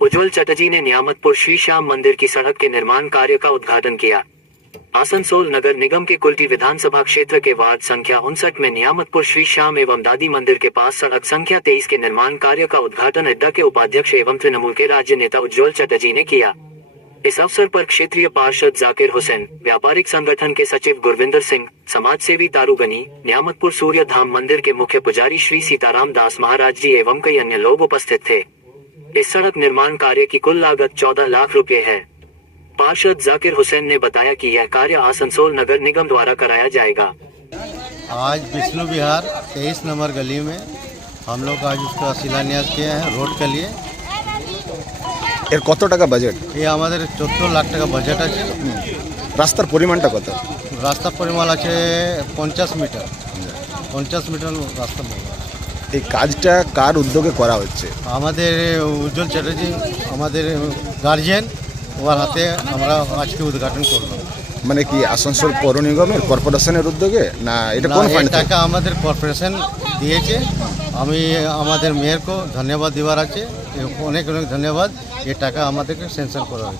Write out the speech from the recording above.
उज्ज्वल चटर्जी ने नियामतपुर श्री श्याम मंदिर की सड़क के निर्माण कार्य का उद्घाटन किया। आसनसोल नगर निगम के कुल्टी विधानसभा क्षेत्र के वार्ड संख्या 59 में नियामतपुर श्री श्याम एवं दादी मंदिर के पास सड़क संख्या 23 के निर्माण कार्य का उद्घाटन अड्डा के उपाध्यक्ष एवं तृणमूल के राज्य नेता उज्ज्वल चटर्जी ने किया। इस अवसर पर क्षेत्रीय पार्षद जाकिर हुसैन, व्यापारिक संगठन के सचिव गुरविंदर सिंह, समाज सेवी तारूगनी, नियामतपुर सूर्य धाम मंदिर के मुख्य पुजारी श्री सीताराम दास महाराज जी एवं कई अन्य लोग उपस्थित थे। इस सड़क निर्माण कार्य की कुल लागत 14 लाख रुपए है। पार्षद जाकिर हुसैन ने बताया कि यह कार्य आसनसोल नगर निगम द्वारा कराया जाएगा। आज विष्णु विहार 23 नंबर गली में हम लोग आज उसका शिलान्यास किए हैं रोड के लिए। এর কত টাকা বাজেট? ये আমাদের 14 লাখ টাকা বাজেট আছে। রাস্তার পরিমাণটা কত? রাস্তার পরিমাণ আছে 50 মিটার। 50 মিটার রাস্তা পরিমাণ। এই কাজটা কার উদ্যোগে করা হচ্ছে? আমাদের উজ্জ্বল চ্যাটার্জি আমাদের গার্জিয়ান, ওর হাতে আমরা আজকে উদ্ঘাটন করলাম। মানে কি আসানসোল পৌর নিগমের কর্পোরেশনের উদ্যোগে না এটা কোন এই ফান্ড থেকে? টাকা আমাদের কর্পোরেশন দিয়েছে। আমি আমাদের মেয়রকে ধন্যবাদ দেওয়ার আছে, অনেক অনেক ধন্যবাদ। এই টাকা আমাদেরকে স্যাংশন করা হয়েছে।